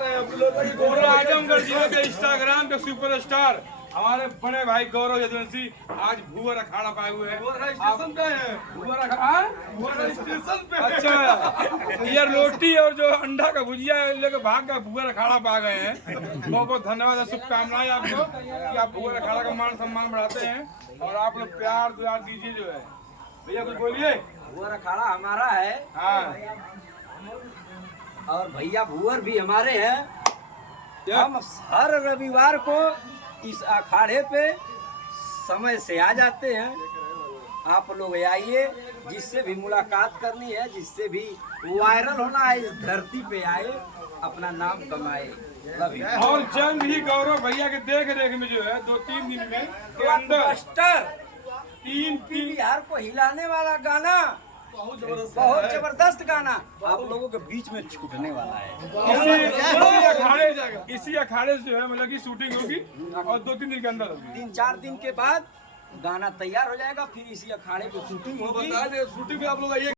पूरे आजमगढ़ जिले के इंस्टाग्राम के सुपरस्टार हमारे बड़े भाई गौरव यदुवंशी आज भूवर अखाड़ा पाए हुए हैं। स्टेशन पे है भूवर स्टेशन पे। अच्छा, ये रोटी और जो अंडा का भुजिया लेके भाग कर भूवर अखाड़ा पा गए हैं। बहुत बहुत धन्यवाद और शुभकामनाएं आपको कि आप भूवर अखाड़ा का मान सम्मान बढ़ाते हैं और आप लोग प्यार दुलार दीजिए। जो है भैया कुछ बोलिए। भूवर अखाड़ा हमारा है। हाँ, और भैया भूवर भी हमारे हैं। हम हर रविवार को इस अखाड़े पे समय से आ जाते हैं। आप लोग आइए, जिससे भी मुलाकात करनी है, जिससे भी वायरल होना है, इस धरती पे आए, अपना नाम कमाए। और जल्द ही गौरव भैया के देख रेख में जो है 2-3 दिन में के अंदर तीन बिहार को हिलाने वाला गाना, बहुत जबरदस्त गाना आप लोगों के बीच में छूटने वाला है। इसी अखाड़े से जो है मतलब की शूटिंग होगी और 2-3 दिन के अंदर होगी। 3-4 दिन के बाद गाना तैयार हो जाएगा, फिर इसी अखाड़े की शूटिंग होगी। शूटिंग में आप लोग आइए।